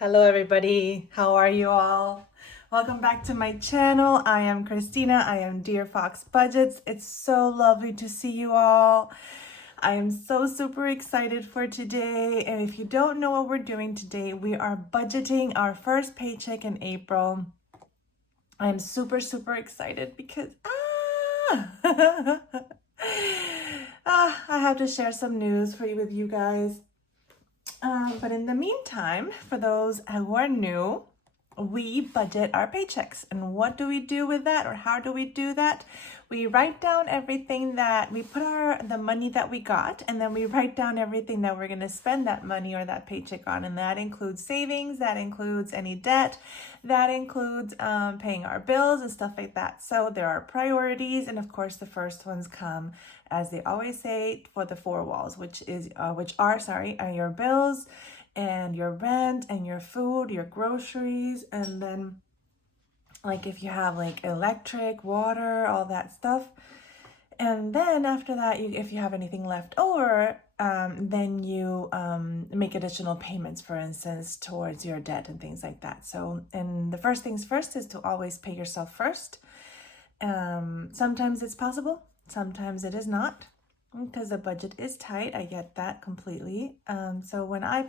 Hello everybody, how are you all? Welcome back to my channel. I am Christina. I am Dear Fox Budgets. It's so lovely to see you all. I am so super excited for today. And if you don't know what we're doing today, we are budgeting our first paycheck in April. I'm super excited because I have to share some news with you guys. But in the meantime, for those who are new, we budget our paychecks. And what do we do with that, or how do we do that? We write down everything that we put the money that we got, and then we write down everything that we're going to spend that money or that paycheck on. And that includes savings, that includes any debt, that includes paying our bills and stuff like that. So there are priorities, and of course the first ones come, as they always say, for the four walls, which are your bills and your rent and your food, your groceries, and then like if you have like electric, water, all that stuff. And then after that, if you have anything left over, then you make additional payments, for instance, towards your debt and things like that. So, and the first things first is to always pay yourself first. Sometimes it's possible, sometimes it is not, because the budget is tight. I get that completely. So when I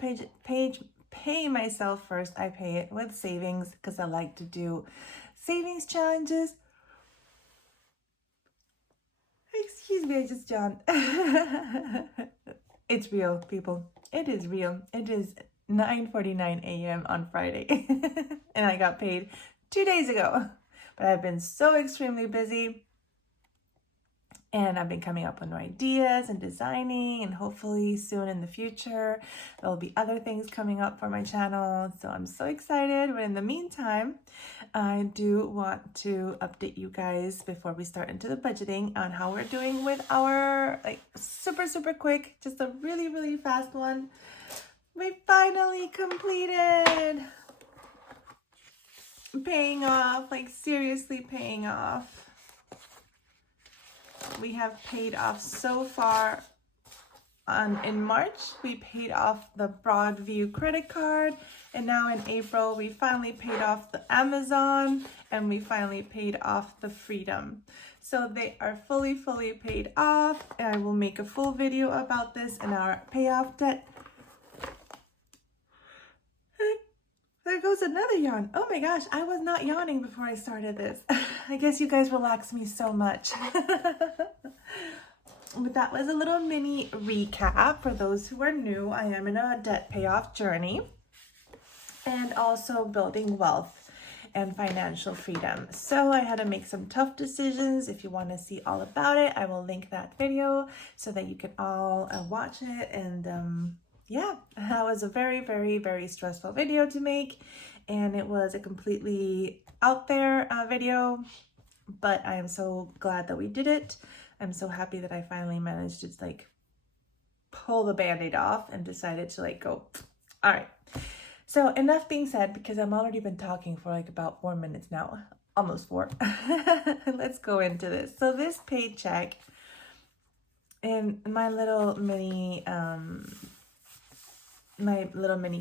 pay myself first, I pay it with savings, because I like to do savings challenges. Excuse me, I just yawned. It's real, people. It is real. It is 9:49 a.m. on Friday, and I got paid 2 days ago. But I've been so extremely busy, and I've been coming up with new ideas and designing, and hopefully soon in the future there'll be other things coming up for my channel. So I'm so excited. But in the meantime, I do want to update you guys before we start into the budgeting on how we're doing with our super quick, just a really fast one. We finally completed paying off, seriously paying off. We have paid off so far. In March, we paid off the Broadview credit card, and now in April, we finally paid off the Amazon, and we finally paid off the Freedom. So they are fully paid off, and I will make a full video about this in our payoff debt. There goes another yawn. Oh my gosh, I was not yawning before I started this. I guess you guys relax me so much. But that was a little mini recap for those who are new. I am in a debt payoff journey, and also building wealth and financial freedom. So I had to make some tough decisions. If you want to see all about it, I will link that video so that you can all watch it. And yeah, that was a very stressful video to make, and it was a completely out there video, but I am so glad that we did it. I'm so happy that I finally managed to pull the band-aid off and decided to go. All right, so enough being said, because I've already been talking for about 4 minutes now, almost 4. Let's go into this. So this paycheck, in my little mini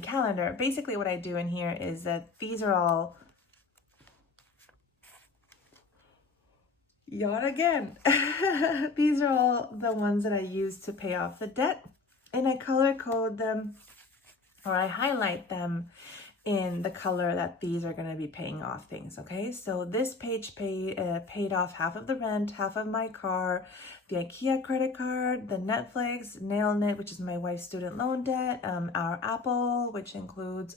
calendar, basically what I do in here is that these are all, yawn again. These are all the ones that I use to pay off the debt, and I color code them, or I highlight them in the color that these are going to be paying off things. Okay, so this page paid off half of the rent, half of my car, the IKEA credit card, the Netflix, Nail Knit, which is my wife's student loan debt, our Apple, which includes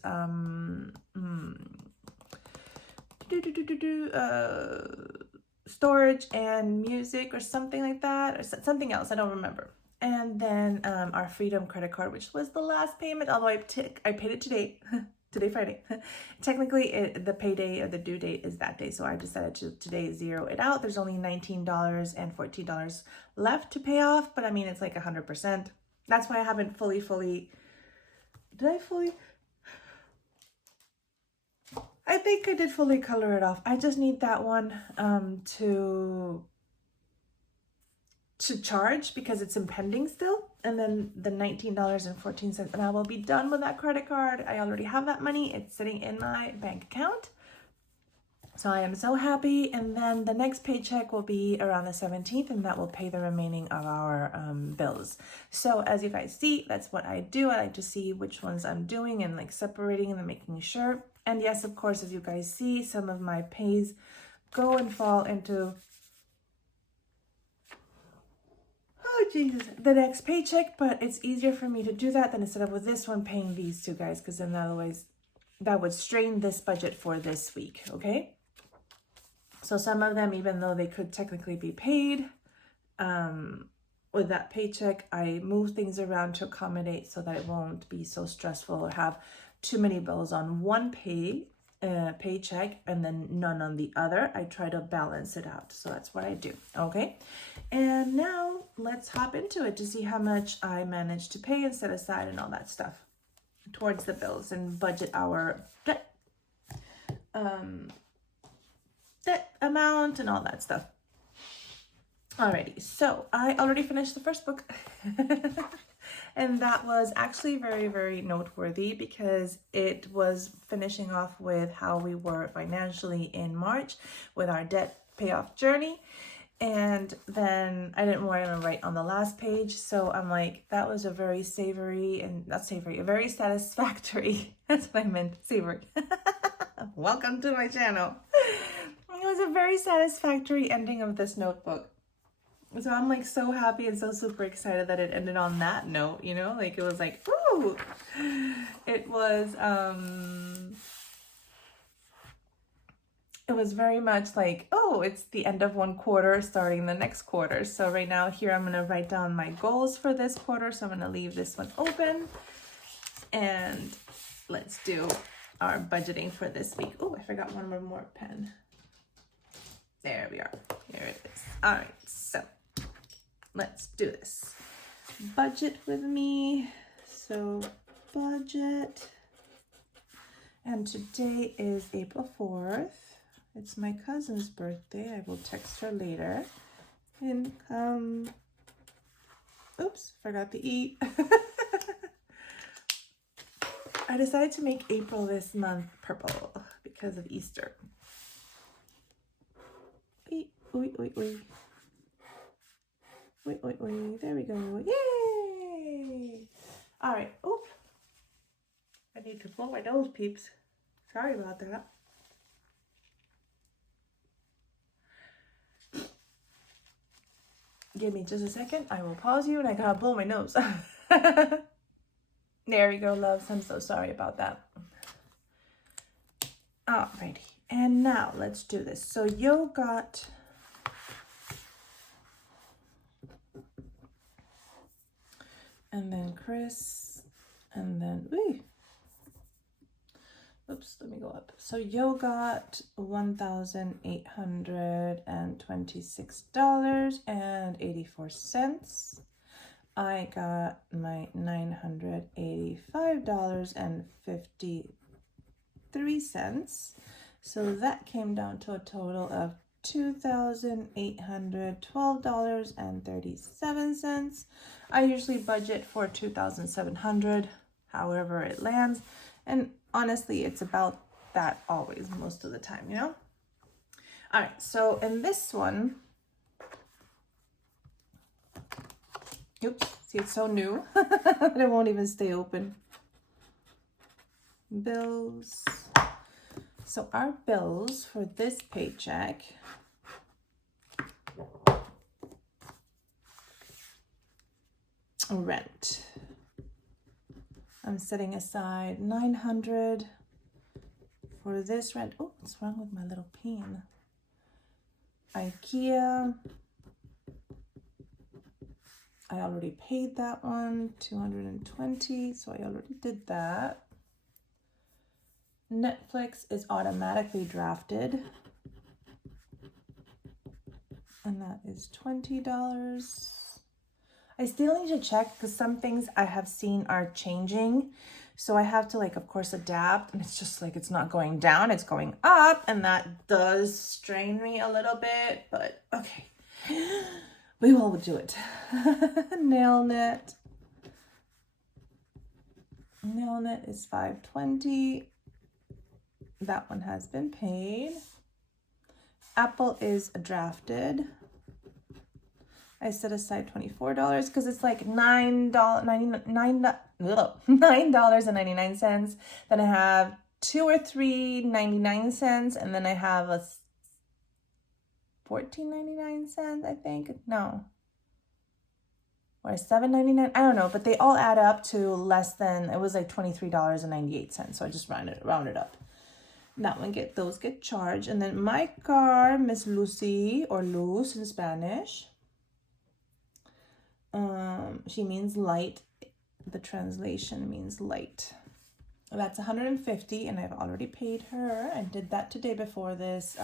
storage and music or something like that, or something else, I don't remember. And then our Freedom credit card, which was the last payment, although I paid it today. Today, Friday. Technically, the payday or the due date is that day, so I decided to today zero it out. There's only $19 and $14 left to pay off, but I mean, it's 100%. That's why I haven't fully, did I fully? I think I did fully color it off. I just need that one to charge, because it's impending still. and then the $19.14, and I will be done with that credit card. I already have that money. It's sitting in my bank account. So I am so happy. And then the next paycheck will be around the 17th, and that will pay the remaining of our bills. So as you guys see, that's what I do. I like to see which ones I'm doing and like separating and then making sure. And yes, of course, as you guys see, some of my pays go and fall into, oh Jesus, the next paycheck. But it's easier for me to do that than instead of with this one paying these two guys, because then otherwise that would strain this budget for this week, okay? So some of them, even though they could technically be paid with that paycheck, I move things around to accommodate so that it won't be so stressful or have too many bills on one paycheck and then none on the other. I try to balance it out. So that's what I do, okay? And now let's hop into it to see how much I managed to pay and set aside and all that stuff towards the bills and budget our debt amount and all that stuff. Alrighty, so I already finished the first book and that was actually very, very noteworthy because it was finishing off with how we were financially in March with our debt payoff journey. And then I didn't want to write on the last page, so I'm like, that was a very savory and not savory, a very satisfactory, that's what I meant, savory. Welcome to my channel. It was a very satisfactory ending of this notebook. So I'm like so happy and so super excited that it ended on that note, you know, like it was like, ooh, it was very much like, oh, it's the end of one quarter, starting the next quarter. So right now here, I'm going to write down my goals for this quarter. So I'm going to leave this one open and let's do our budgeting for this week. Oh, I forgot one more pen. There we are. Here it is. All right, so let's do this. Budget with me. So budget. And today is April 4th. It's my cousin's birthday. I will text her later. Income. Oops, forgot to eat. I decided to make April this month purple because of Easter. Wait. There we go. Yay! All right. Oop. I need to blow my nose, peeps. Sorry about that. Give me just a second. I will pause you and I gotta blow my nose. There we go, loves. I'm so sorry about that. Alrighty. And now let's do this. So you got and then Chris, and then, oops, let me go up. So you got $1,826.84. I got my $985.53. So that came down to a total of $2,812.37. I usually budget for $2,700, however it lands. And honestly, it's about that always, most of the time, you know? All right, so in this one, oops, see, it's so new that it won't even stay open. Bills. So our bills for this paycheck rent. I'm setting aside $900 for this rent. Oh, what's wrong with my little pen? IKEA. I already paid that one, $220, so I already did that. Netflix is automatically drafted, and that is $20. I still need to check because some things I have seen are changing, so I have to, like, of course, adapt, and it's just like it's not going down, it's going up, and that does strain me a little bit, but okay, we will do it. Nail net. Mailnet is $5.20. That one has been paid. Apple is drafted. I set aside $24 because it's like $9.99. Then I have 2 or 3.99 cents, and then I have a 14.99 cents, I think. No. Or $7.99, I don't know, but they all add up to less than, it was like $23.98. So I just rounded up. That one those get charged. And then my card, Miss Lucy, or Luz in Spanish. She means light. The translation means light. That's $150, and I've already paid her. I did that today before this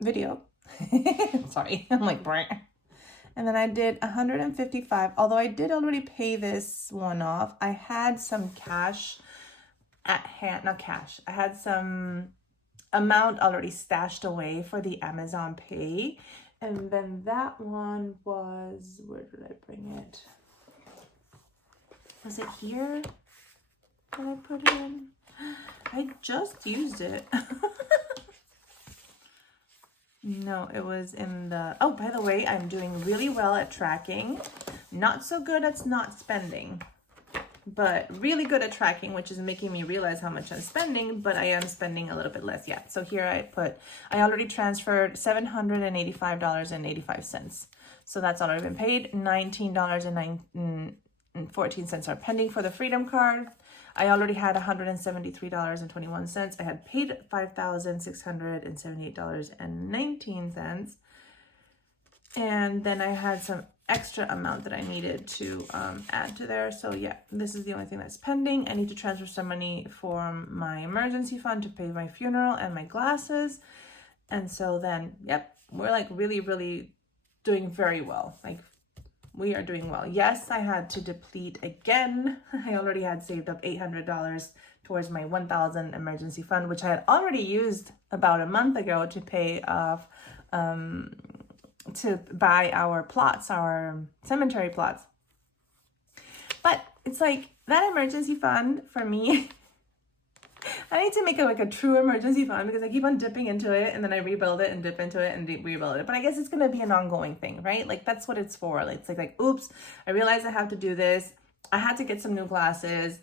video. Sorry, I'm like brr. And then I did $155. Although I did already pay this one off, I had some cash at hand. Not cash. I had some amount already stashed away for the Amazon Pay. And then that one was, where did I bring it? Was it here? Did I put it in? I just used it. No, it was in the, oh, by the way, I'm doing really well at tracking. Not so good at not spending, but really good at tracking, which is making me realize how much I'm spending, but I am spending a little bit less. Yeah, so here I already transferred $785.85. So that's already been paid. $19.14 are pending for the Freedom Card. I already had $173.21. I had paid $5,678.19. And then I had some extra amount that I needed to add to there. So yeah, this is the only thing that's pending. I need to transfer some money for my emergency fund to pay my funeral and my glasses. And so then, yep, we're like really, really doing very well. Like, we are doing well. Yes, I had to deplete again. I already had saved up $800 towards my $1,000 emergency fund, which I had already used about a month ago to pay off, to buy our plots, our cemetery plots. But it's like that emergency fund for me, I need to make it like a true emergency fund because I keep on dipping into it and then I rebuild it and dip into it and rebuild it. But I guess it's going to be an ongoing thing, right? Like that's what it's for. It's like, oops, I realized I have to do this. I had to get some new glasses.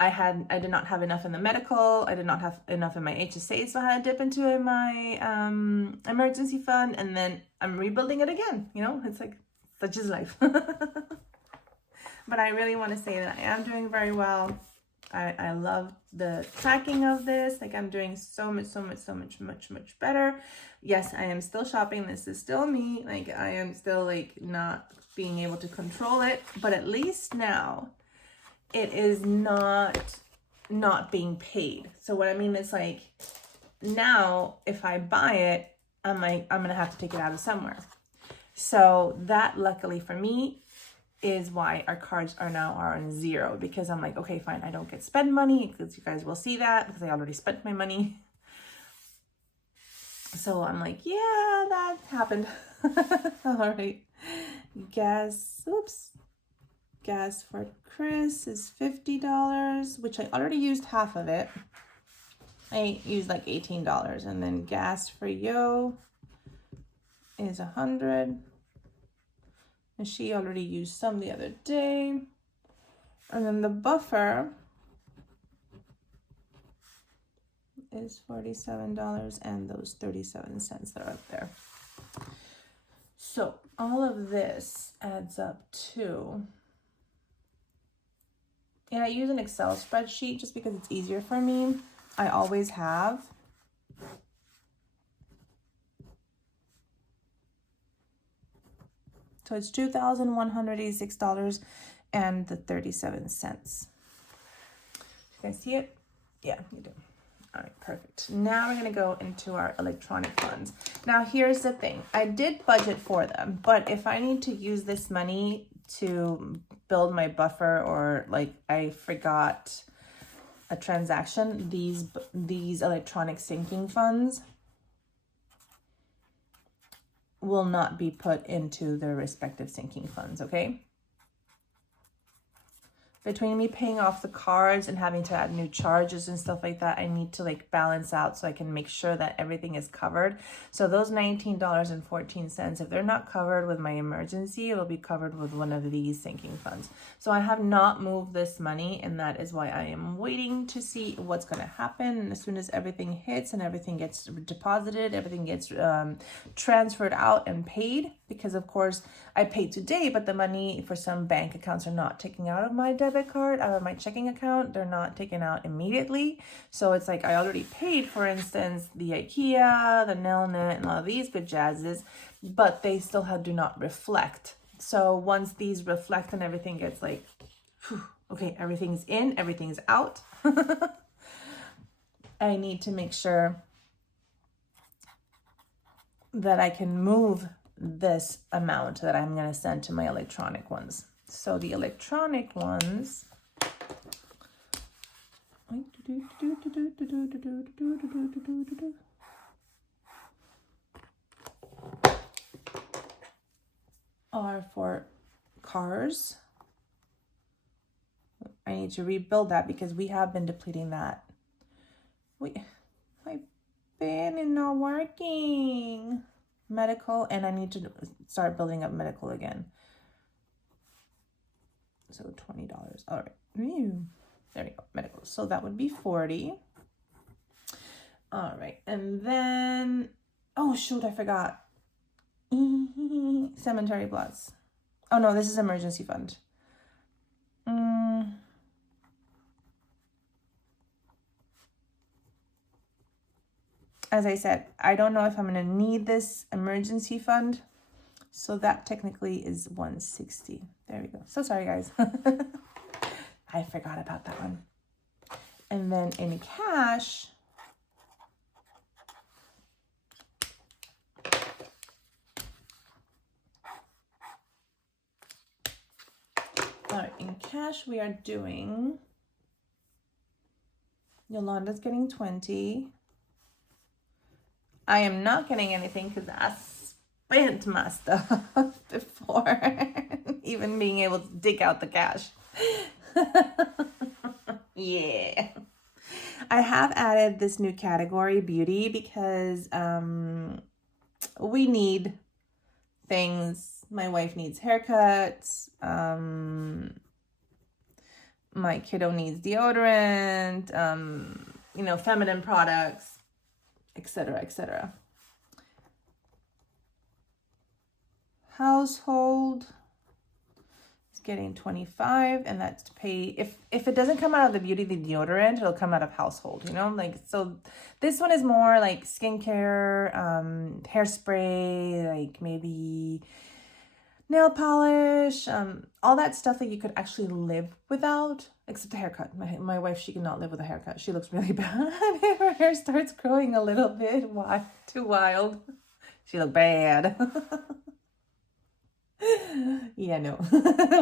I did not have enough in the medical. I did not have enough in my HSA. So I had to dip into my emergency fund, and then I'm rebuilding it again. You know, it's like, such is life. But I really want to say that I am doing very well. I love the tracking of this. Like I'm doing so much better. Yes, I am still shopping. This is still me. Like I am still like not being able to control it, but at least now it is not being paid. So what I mean is like now if I buy it, I'm going to have to take it out of somewhere. So that luckily for me is why our cards are now on zero, because I'm like, okay, fine, I don't get spend money because you guys will see that because I already spent my money. So I'm like, yeah, that happened. All right. Gas for Chris is $50, which I already used half of it. I used like $18, and then gas for Yo is $100. And she already used some the other day. And then the buffer is $47 and those 37 cents that are up there. So all of this adds up to, and I use an Excel spreadsheet just because it's easier for me. I always have. So it's $2,186 and the 37 cents. You guys see it? Yeah, you do. All right, perfect. Now we're gonna go into our electronic funds. Now here's the thing. I did budget for them, but if I need to use this money to build my buffer, or like I forgot a transaction, these electronic sinking funds, will not be put into their respective sinking funds, okay? Between me paying off the cards and having to add new charges and stuff like that, I need to like balance out so I can make sure that everything is covered. So those $19.14, if they're not covered with my emergency, it'll be covered with one of these sinking funds. So I have not moved this money, and that is why I am waiting to see what's going to happen. And as soon as everything hits and everything gets deposited, everything gets transferred out and paid, because of course I paid today, but the money for some bank accounts are not taking out of my debit card, out of my checking account. They're not taken out immediately. So it's like I already paid, for instance, the IKEA, the Nelnet, and all of these good jazzes, but they still do not reflect. So once these reflect and everything gets like, whew, okay, everything's in, everything's out. I need to make sure that I can move this amount that I'm going to send to my electronic ones. So the electronic ones are for cars. I need to rebuild that because we have been depleting that. My bin is not working. Medical, and I need to start building up medical again. So $20. All right. There we go. Medical. So that would be 40. All right. And then, oh shoot, I forgot. Cemetery plots. Oh no, this is emergency fund. As I said, I don't know if I'm going to need this emergency fund. So that technically is 160. There we go. So sorry, guys. I forgot about that one. And then in cash, all right, in cash we are doing, Yolanda's getting 20. I am not getting anything because I spent my stuff before even being able to dig out the cash. Yeah. I have added this new category, beauty, because we need things. My wife needs haircuts. My kiddo needs deodorant, feminine products, etc., etc. Household is getting 25, and that's to pay. If it doesn't come out of the beauty, the deodorant, it'll come out of household, so this one is more like skincare, hairspray, like maybe nail polish, all that stuff that you could actually live without, except the haircut. My wife, she cannot live with a haircut. She looks really bad if her hair starts growing a little bit too wild. She look bad. Yeah, no.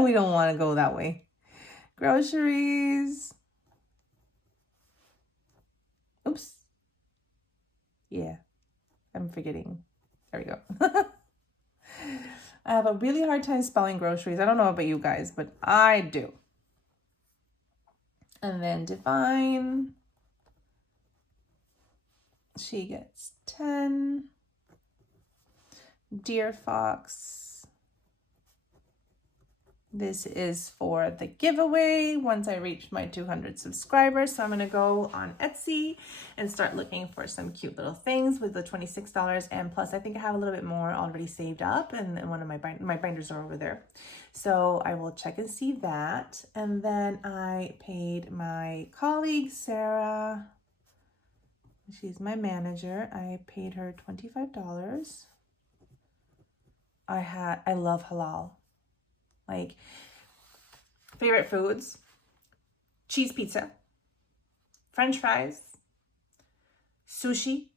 We don't want to go that way. Groceries. Oops. Yeah, I'm forgetting. There we go. I have a really hard time spelling groceries. I don't know about you guys, but I do. And then Divine. She gets 10. Dear Fox. This is for the giveaway once I reach my 200 subscribers. So I'm going to go on Etsy and start looking for some cute little things with the $26. And plus, I think I have a little bit more already saved up, and one of my binders are over there. So I will check and see that. And then I paid my colleague, Sarah. She's my manager. I paid her $25. I love halal. Like, favorite foods: cheese pizza, French fries, sushi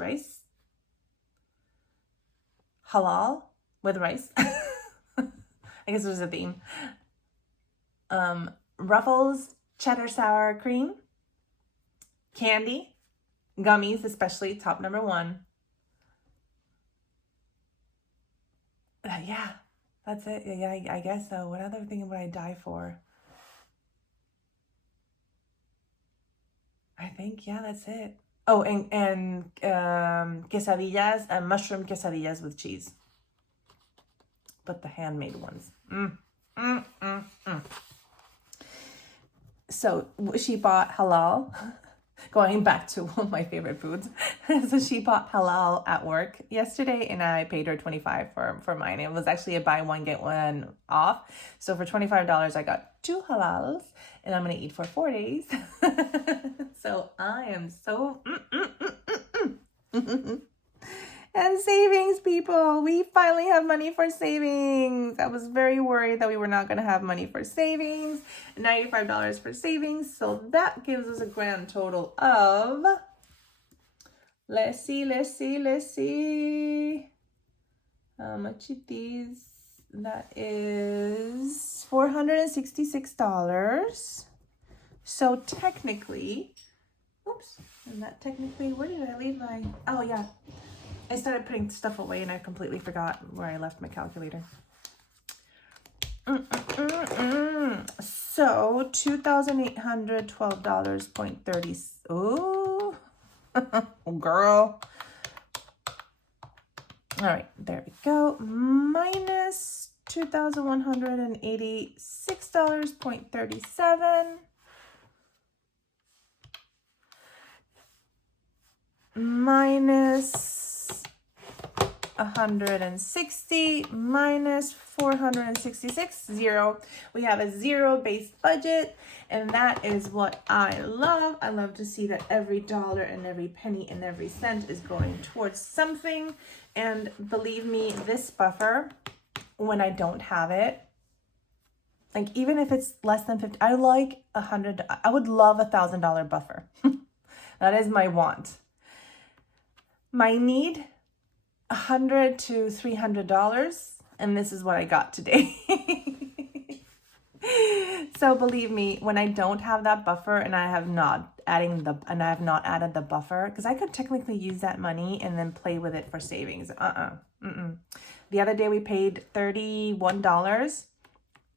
rice, halal with rice. I guess there's a theme. Ruffles, cheddar sour cream, candy, gummies, especially top number 1. Yeah, that's it. Yeah, I guess so. What other thing would I die for? I think, yeah, that's it. Oh, and quesadillas, mushroom quesadillas with cheese. But the handmade ones. So she bought halal. Going back to one of my favorite foods. So she bought halal at work yesterday and I paid her $25 for mine. It was actually a buy one, get one off. So for $25, I got 2 halals and I'm going to eat for 4 days. So I am so... And savings, people. We finally have money for savings. I was very worried that we were not going to have money for savings. $95 for savings. So that gives us a grand total of... Let's see. How much it is? That is $466. So technically... Oops. And that technically... Where did I leave my... Oh, yeah. I started putting stuff away and I completely forgot where I left my calculator. So $2,812.30. Oh, girl. All right, there we go. Minus $2,186.37. Minus 160 minus 466, 0. We have a zero-based budget, and that is what I love. I love to see that every dollar and every penny and every cent is going towards something. And believe me, this buffer, when I don't have it, like even if it's less than 50, I like 100. I would love $1,000 buffer. That is my want. My need, $100 to $300, and this is what I got today. So believe me, when I don't have that buffer and I have not added the buffer, because I could technically use that money and then play with it for savings. The other day we paid $31.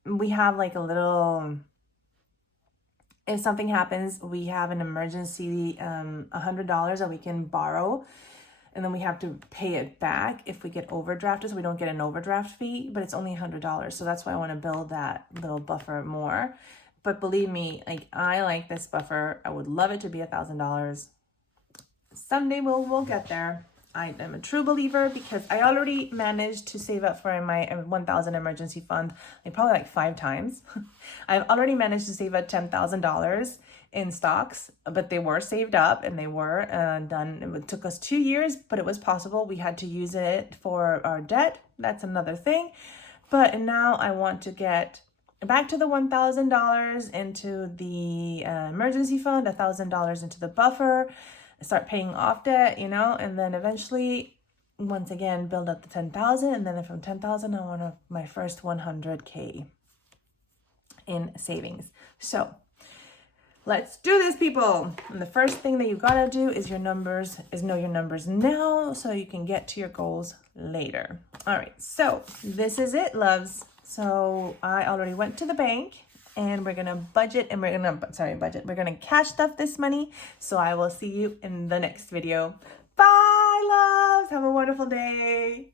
We have like a little, if something happens, we have an emergency $100 that we can borrow. And then we have to pay it back if we get overdrafted, so we don't get an overdraft fee, but it's only $100. So that's why I want to build that little buffer more. But believe me, like I like this buffer. I would love it to be $1,000. Someday we'll get there. I am a true believer because I already managed to save up for my 1,000 emergency fund, like probably like 5 times. I've already managed to save up $10,000 in stocks, but they were saved up and they were done. It took us 2 years, but it was possible. We had to use it for our debt. That's another thing. But now I want to get back to the $1,000 into the emergency fund, $1,000 into the buffer, start paying off debt, you know, and then eventually, once again, build up the 10,000. And then from 10,000, I want my first 100K in savings. So let's do this, people. And the first thing that you gotta do is know your numbers now so you can get to your goals later. All right, so this is it, loves. So I already went to the bank and we're gonna budget and we're gonna cash stuff this money. So I will see you in the next video. Bye, loves. Have a wonderful day.